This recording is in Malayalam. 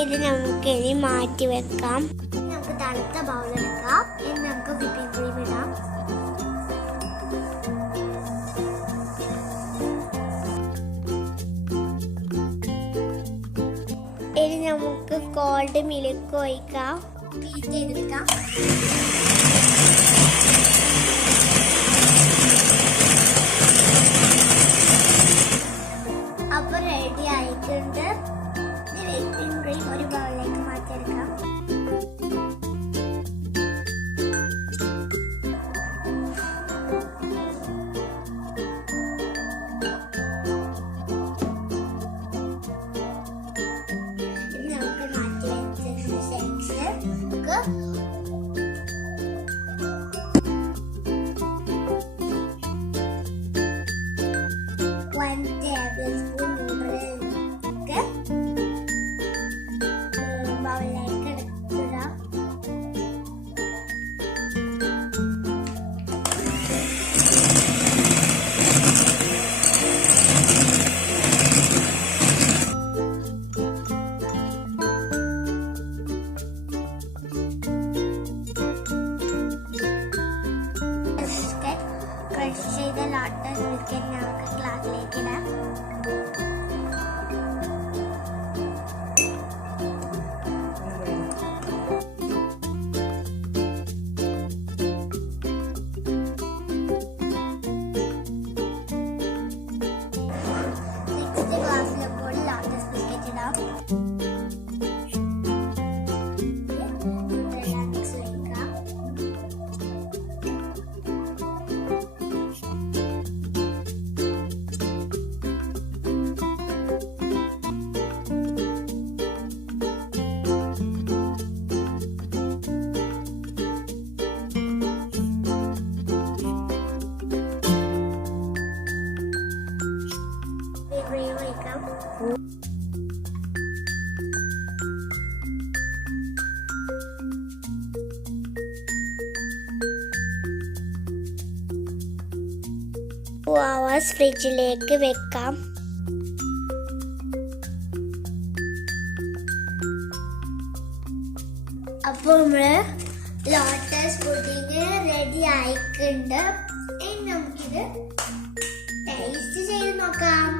ഇത് നമുക്ക് ഇനി മാറ്റി വെക്കാം. നമുക്ക് തണുത്ത ബൗൾ എടുക്കാം. ഇനി നമുക്ക് വിപ്പിംഗ് ക്രീം ഇടാം. ഇനി നമുക്ക് കോൾഡ് മിൽക്ക് ഒഴിക്കാം. ബീറ്റ് ചെയ്തെടുക്കാം. അപ്പൊ റെഡി ആയിട്ടുണ്ട്. വിപ്പിംഗ് ക്രീം ഒരു ബൗളിലേക്ക് മാറ്റിയെടുക്കാം. നമുക്ക് മാറ്റി വെച്ചതിന് ശേഷം നമുക്ക് 1 tablespoon നൂഡിൽസ് ബൗളിലേക്ക് എടുക്കുക. ക്രഷ് ചെയ്ത ലോട്ടസ് ബിസ്ക്കറ്റ് നമുക്ക് ഗ്ലാസ്സിലേക്ക് ഇടാം. നെക്സ്റ്റ് ഗ്ലാസ്സിലെപ്പോൾ ലോട്ടസ് ബിസ്ക്കറ്റ് ഇടാം. ക്രീം ഒഴിക്കാം. ഫ്രിഡ്ജിലേക്ക് വെക്കാം. അപ്പോൾ നമ്മള് ലോട്ടസ് പുഡിങ് റെഡി ആയിട്ടുണ്ട്. ഇനി നമുക്കിത് ടേസ്റ്റ് ചെയ്ത് നോക്കാം.